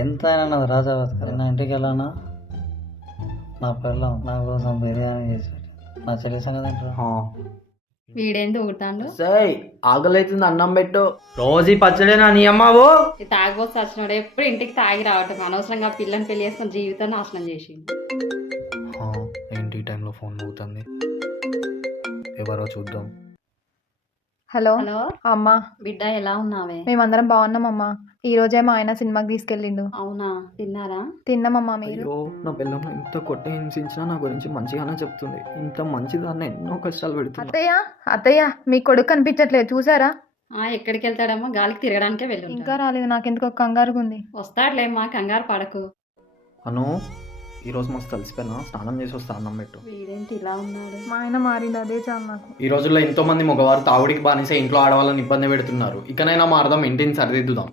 ఎంతైనా నాది రాజా బతుక. నా ఇంటికి వెళ్ళానా నా పిల్లం నా కోసం బిర్యానీ చేసి పెట్టింది. నా చెల్లి సంగతి ఏంటో. వీడేం దూకుతాడు ఆకలైతుంది, అన్నం పెట్టు. రోజు పచ్చడేనా నీ అమ్మావు? తాగిపోతే వచ్చినాడు ఎప్పుడు ఇంటికి తాగి రావటం అనవసరంగా పిల్లని పెళ్లి చేసుకుని జీవితం నాశనం చేసి. ఏంటి ఈ టైంలో ఫోన్ మోగుతుంది? ఎవరో చూద్దాం. హలో హలో అమ్మా, బిడ్డ ఎలా ఉన్నావే? మేమందరం బాగున్నాం అమ్మా. ఈ రోజే మా ఆయన సినిమాకి తీసుకెళ్ళిండు. అవునా, తిన్నారా? తిన్నామమ్మా. మీరు? అయ్యో, నా పిల్లలు ఇంత కొట్ట హింసించినా నా గురించి మంచిగానే చెప్తుంది. ఇంత మంచిదాన్ని ఎన్నో కష్టాలు పెడుతుంది. అత్తయ్య అత్తయ్య, మీ కొడుకు కనిపించట్లేదు, చూసారా? ఎక్కడికి వెళ్తాడమ్మా? గాలికి తిరగడానికే వెళ్ళి ఇంకా రాలేదు, నాకెందుకో కంగారుగా ఉంది. వస్తాడులేమ్మా, కంగారు పడకు. అను, ఈరోజు మస్తు కలిసిపోయినా, స్నానం చేసి వస్తా, అన్నం పెట్టు. వీడేంటి ఇలా ఉన్నాడు? మా ఆయన మారింది, అదే చాలు నాకు. ఈ రోజుల్లో ఎంతో మంది మగవారు తాగుడికి బానిసే ఇంట్లో ఆడవాళ్ళని ఇబ్బంది పెడుతున్నారు. ఇకనైనా మారదాం, ఇంటిని సరిదిద్దుదాం.